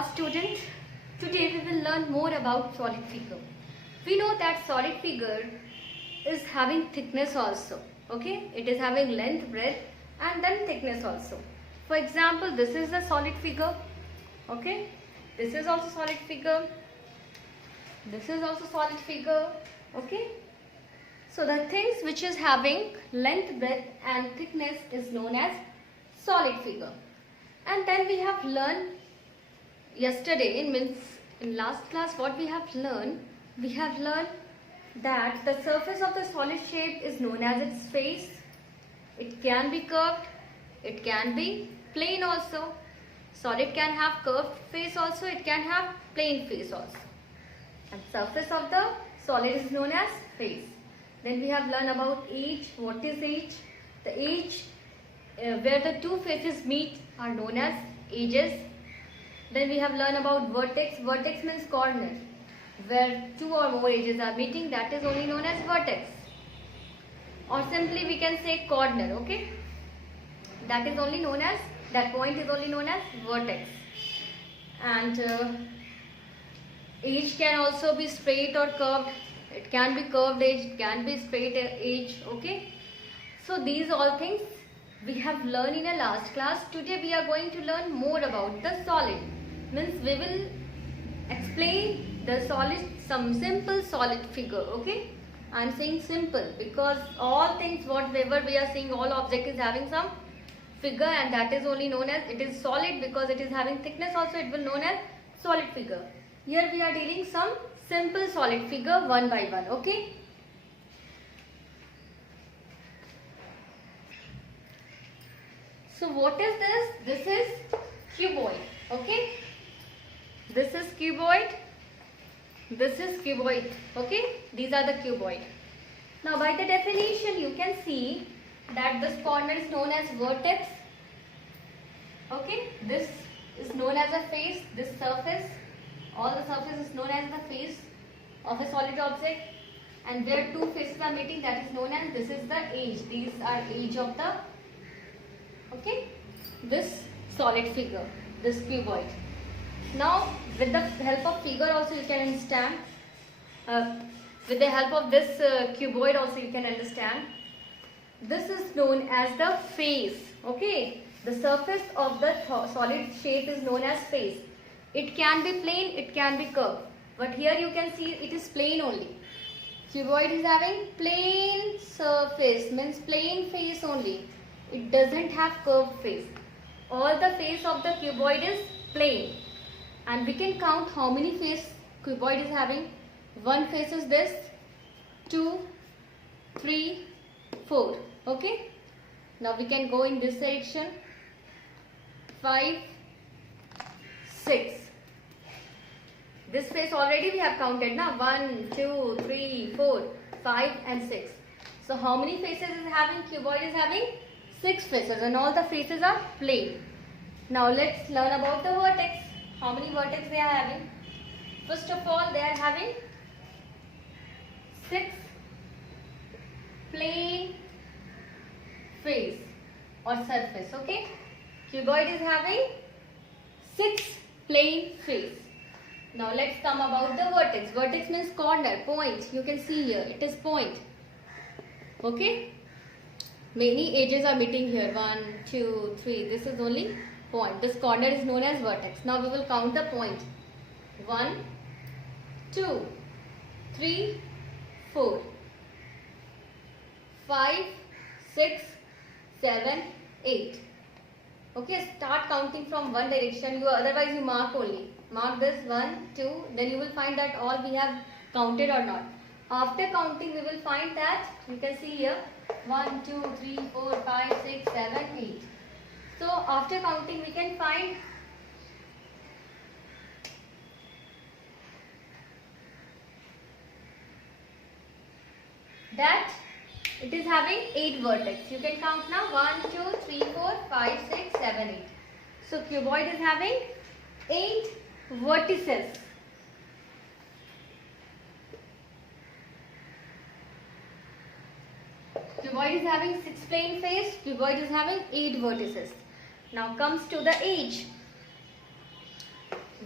class students. Today we will learn more about solid figure. We know that solid figure is having thickness also. Okay, it is having length, breadth and then thickness also. For example, this is the solid figure. Okay, this is also solid figure. This is also solid figure. Okay, so the things which is having length, breadth and thickness is known as solid figure. And then we have learned yesterday, in last class, what we have learned that the surface of the solid shape is known as its face. It can be curved, it can be plain also. Solid can have curved face also, it can have plain face also. And surface of the solid is known as face. Then we have learned about edge. What is edge? The edge where the two faces meet are known as edges. Then we have learned about vertex. Vertex means corner. Where two or more edges are meeting, that is only known as vertex. Or simply we can say corner, okay? That is only known as, that point is only known as vertex. And edge can also be straight or curved. It can be curved edge, it can be straight edge, okay? So these all things we have learned in a last class. Today we are going to learn more about the solid. Means we will explain the solid, some simple solid figure, okay? I am saying simple because all things whatever we are seeing, all object is having some figure and that is only known as, it is solid because it is having thickness also, it will known as solid figure. Here we are dealing some simple solid figure one by one, okay? So what is this? This is cuboid, okay? This is cuboid. This is cuboid, okay? These are the cuboid. Now by the definition you can see that this corner is known as vertex, okay? This is known as a face, this surface, all the surface is known as the face of a solid object, and where two faces are meeting, that is known as, this is the edge. These are edge of the, okay, this solid figure, this cuboid. Now with the help of figure also you can understand, with the help of this cuboid also you can understand. This is known as the face, okay? The surface of the solid shape is known as face. It can be plain, it can be curved, but here you can see it is plain only. Cuboid is having plain surface, means plain face only. It doesn't have curved face. All the face of the cuboid is plain. And we can count how many face cuboid is having. One face is this, 2, 3, 4. Okay. Now we can go in this direction. 5, 6. This face already we have counted now. 1, 2, 3, 4, 5 and 6. So how many faces is having? Cuboid is having 6 faces and all the faces are plain. Now let's learn about the vertex. How many vertex they are having? First of all, they are having 6 plain face or surface, okay? Cuboid is having 6 plain face. Now let's come about the vertex. Vertex means corner, point. You can see here, it is point. Okay? Many edges are meeting here. 1, 2, 3. This is only point. This corner is known as vertex. Now we will count the point. 1, 2, 3, 4, 5, 6, 7, 8. Okay, start counting from one direction. Otherwise you mark only. Mark this 1, 2. Then you will find that all we have counted or not. After counting we will find that, you can see here, 1, 2, 3, 4, 5, 6, 7, 8. So after counting we can find that it is having 8 vertex. You can count now 1, 2, 3, 4, 5, 6, 7, 8. So cuboid is having 8 vertices. Cuboid is having 6 plain face. Cuboid is having 8 vertices. Now comes to the edge.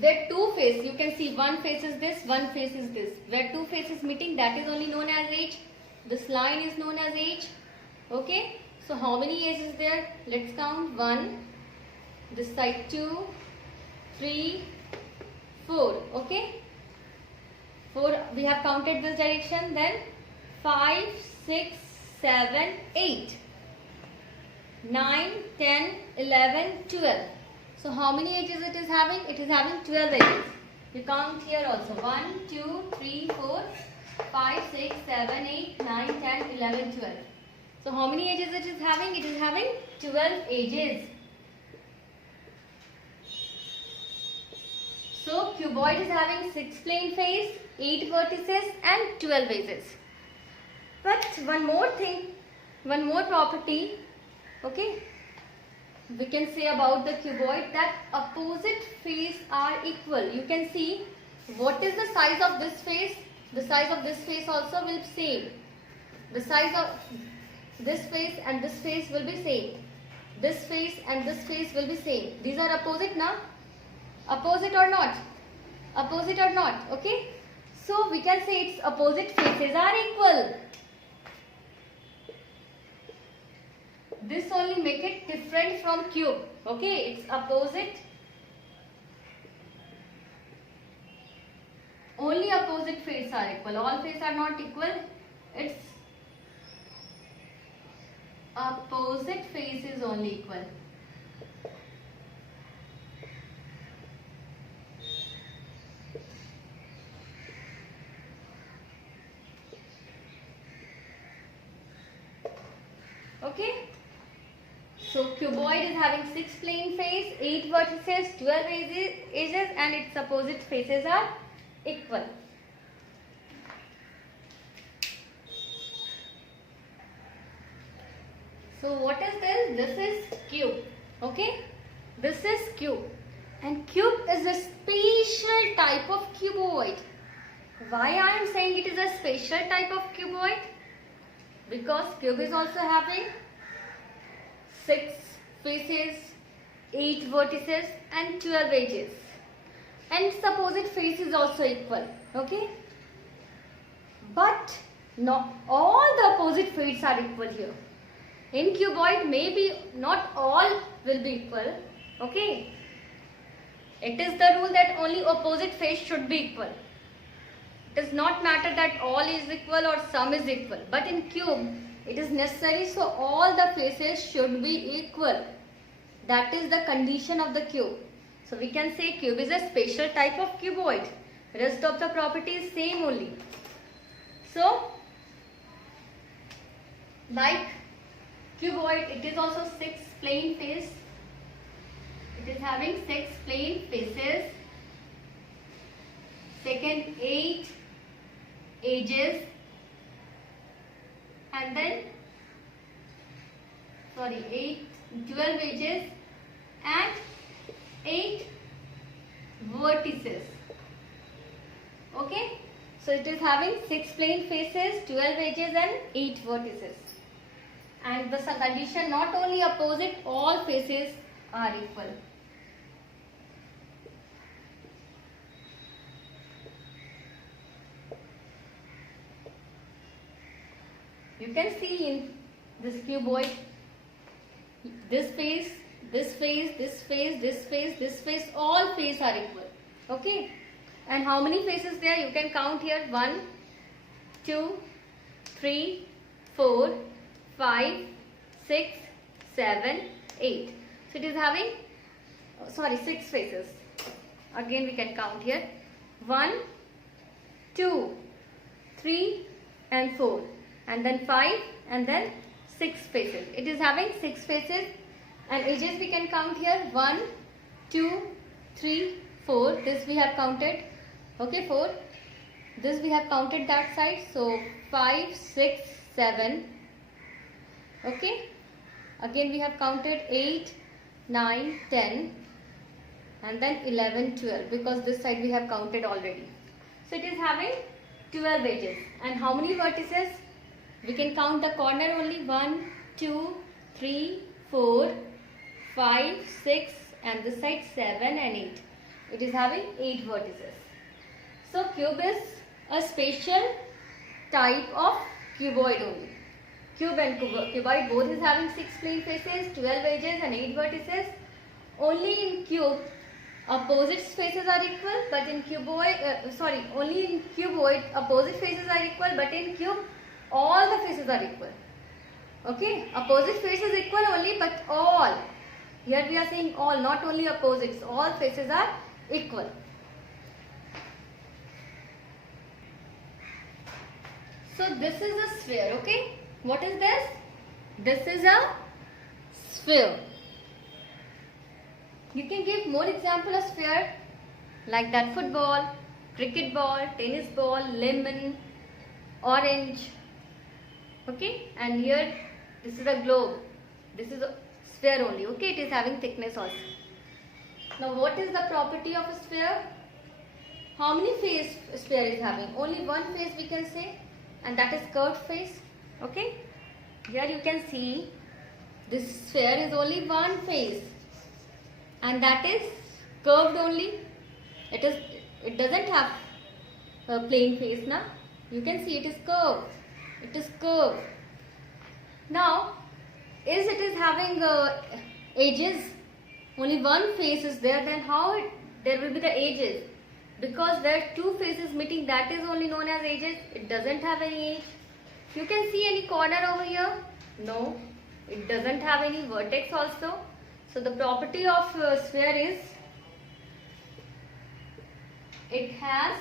where two faces, you can see one face is this, one face is this. Where two faces meeting, that is only known as edge. This line is known as edge. Okay. So how many edges is there? Let's count. 1, this side 2, 3, 4. Okay. 4, we have counted this direction. Then 5, 6, 7, 8, 9, 10, 11, 12. So how many edges it is having? It is having 12 edges. You count here also. 1, 2, 3, 4, 5, 6, 7, 8, 9, 10, 11, 12. So how many edges it is having? It is having 12 edges. So cuboid is having 6 plane face, 8 vertices and 12 edges. But one more thing, one more property, okay, we can say about the cuboid, that opposite face are equal. You can see what is the size of this face. The size of this face also will be same. The size of this face and this face will be same. This face and this face will be same. These are opposite now. Opposite or not? Opposite or not? Okay. So we can say its opposite faces are equal. This only make it different from cube. Okay. Its opposite. Only opposite faces are equal. All faces are not equal. Its opposite face is only equal. Okay. So cuboid is having 6 plane face, 8 vertices, 12 edges and its opposite faces are equal. So what is this? This is cube. Okay. This is cube. And cube is a special type of cuboid. Why I am saying it is a special type of cuboid? Because cube is also having 6 faces, 8 vertices and 12 edges. And its opposite face is also equal. Okay. But not all the opposite faces are equal here. In cuboid, maybe not all will be equal. Okay. It is the rule that only opposite face should be equal. It does not matter that all is equal or some is equal. But in cube, it is necessary so all the faces should be equal. That is the condition of the cube. So we can say cube is a special type of cuboid. Rest of the property is same only. So, like cuboid, it is also 6 plane face. It is having 6 plane faces. Second, 8 edges. And then, 12 edges and 8 vertices. Okay. So it is having 6 plane faces, 12 edges and 8 vertices. And the condition not only opposite, all faces are equal. You can see in this cuboid, this face, this face, this face, this face, this face, all faces are equal. Okay. And how many faces there? You can count here. 1, 2, 3, 4, 5, 6, 7, 8. So it is having, 6 faces. Again we can count here. 1, 2, 3 and 4. And then 5 and then 6 faces. It is having 6 faces. And edges we can count here. 1, 2, 3, 4. This we have counted. Okay, 4. This we have counted that side. So 5, 6, 7. Okay. Again we have counted 8, 9, 10. And then 11, 12. Because this side we have counted already. So it is having 12 edges. And how many vertices? We can count the corner only. 1, 2, 3, 4, 5, 6 and this side 7 and 8. It is having 8 vertices. So cube is a special type of cuboid only. Cube and cuboid both is having 6 plane faces, 12 edges and 8 vertices. Only in cube opposite faces are equal, but in cuboid, only in cuboid opposite faces are equal, but in cube all the faces are equal. Okay, opposite faces equal only, but all. Here we are saying all, not only opposites, all faces are equal. So this is a sphere, okay? What is this? This is a sphere. You can give more example of sphere like that: football, cricket ball, tennis ball, lemon, orange. Okay, and here this is a globe. This is a sphere only. Okay, it is having thickness also. Now what is the property of a sphere? How many face sphere is having? Only one face we can say, and that is curved face. Okay, here you can see this sphere is only one face, and that is curved only. It doesn't have a plain face now. You can see it is curved. It is curved. Now, is it is having edges? Only one face is there. Then how there will be the edges? Because there are two faces meeting. That is only known as edges. It doesn't have any edge. You can see any corner over here? No. It doesn't have any vertex also. So the property of sphere is it has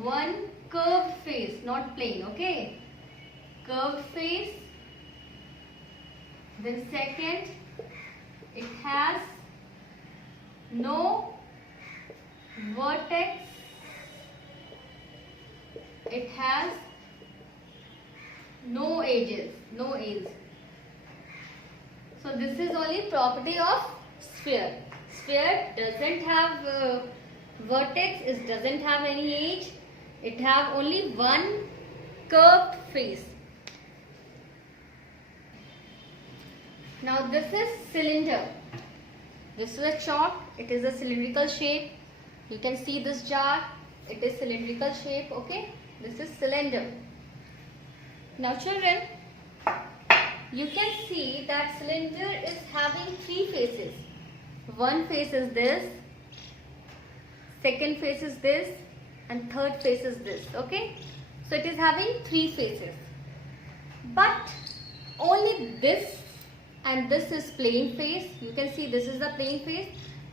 one curved face, not plane. Okay, curved face. Then second, it has no vertex. It has no edges, no edge. So this is only property of sphere. Sphere doesn't have vertex, it doesn't have any edge. It have only one curved face. Now this is cylinder. This is a chalk. It is a cylindrical shape. You can see this jar. It is cylindrical shape. Okay. This is cylinder. Now children, you can see that cylinder is having three faces. One face is this, second face is this, and third face is this. Okay, so it is having three faces, but only this and this is plain face. You can see this is the plain face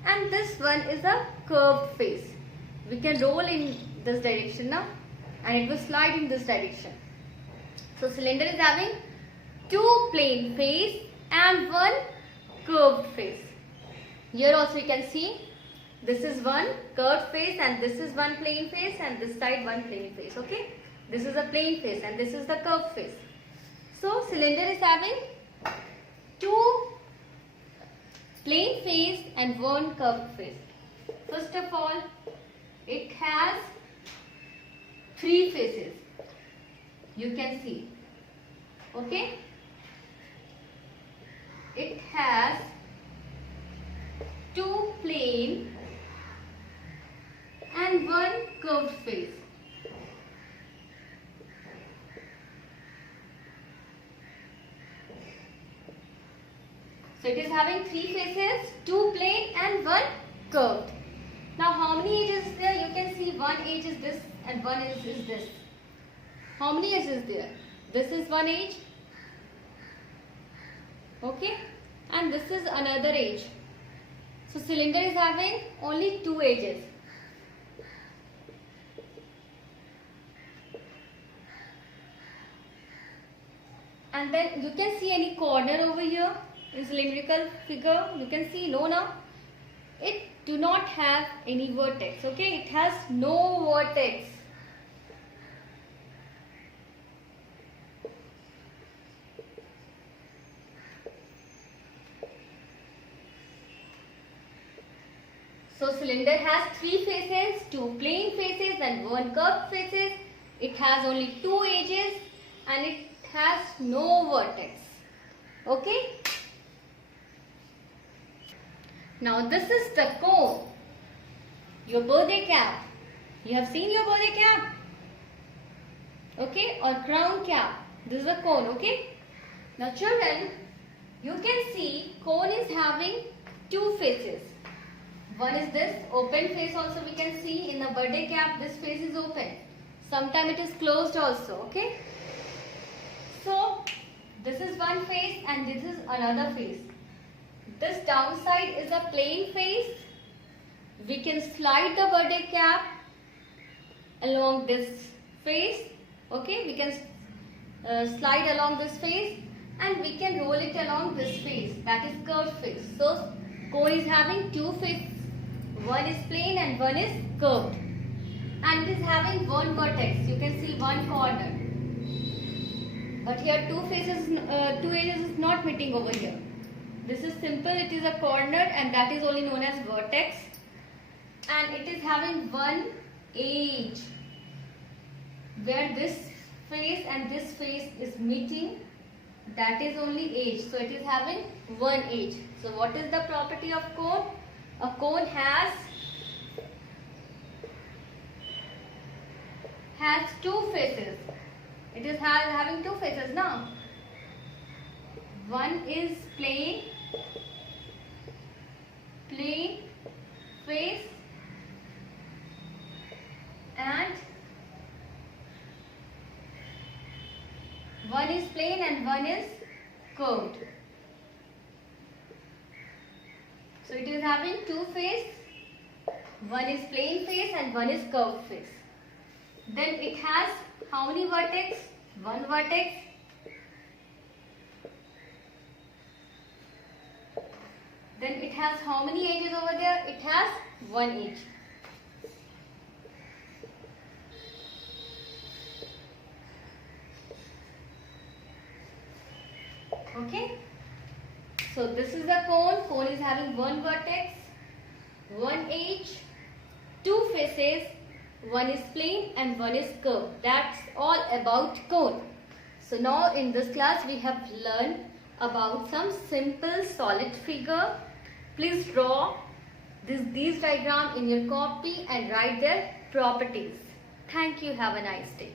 and this one is a curved face. We can roll in this direction now and it will slide in this direction. So cylinder is having two plain face and one curved face. Here also you can see this is one curved face and this is one plain face and this side one plain face. Okay, this is a plain face and this is the curved face. So cylinder is having two plain face and one curved face. First of all, it has three faces. You can see. Okay, it has two plain and one curved face. So it is having three faces, two plain and one curved. Now how many edges is there? You can see one edge is this and one edge is this. How many edges is there? This is one edge. Okay, and this is another edge. So cylinder is having only two edges. And then you can see any corner over here in cylindrical figure. You can see no now. It do not have any vertex. Okay, it has no vertex. So cylinder has three faces, two plain faces and one curved faces. It has only two edges and it has no vertex. Okay. Now this is the cone. Your birthday cap. You have seen your birthday cap? Okay, or crown cap. This is a cone, okay? Now children, you can see cone is having two faces. One is this open face also we can see in the birthday cap. This face is open. Sometimes it is closed also, okay? So this is one face and this is another face. This downside is a plain face. We can slide the birthday cap along this face, okay? We can slide along this face and we can roll it along this face, that is curved face. So cone is having two faces. One is plain and one is curved. And it is having one vertex. You can see one corner. But here two edges is not meeting over here. This is simple. It is a corner and that is only known as vertex. And it is having one edge where this face and this face is meeting. That is only edge. So it is having one edge. So what is the property of cone? A cone has two faces. It is having two faces now. One is plain face and one is plain and one is curved. So it is having two faces. One is plain face and one is curved face. Then it has how many vertex? One vertex. Then it has how many edges over there? It has one edge. Okay. So this is the cone. Cone is having one vertex, one edge, two faces, one is plain and one is curved. That's all about cone. So now in this class we have learned about some simple solid figure. Please draw these diagrams in your copy and write their properties. Thank you. Have a nice day.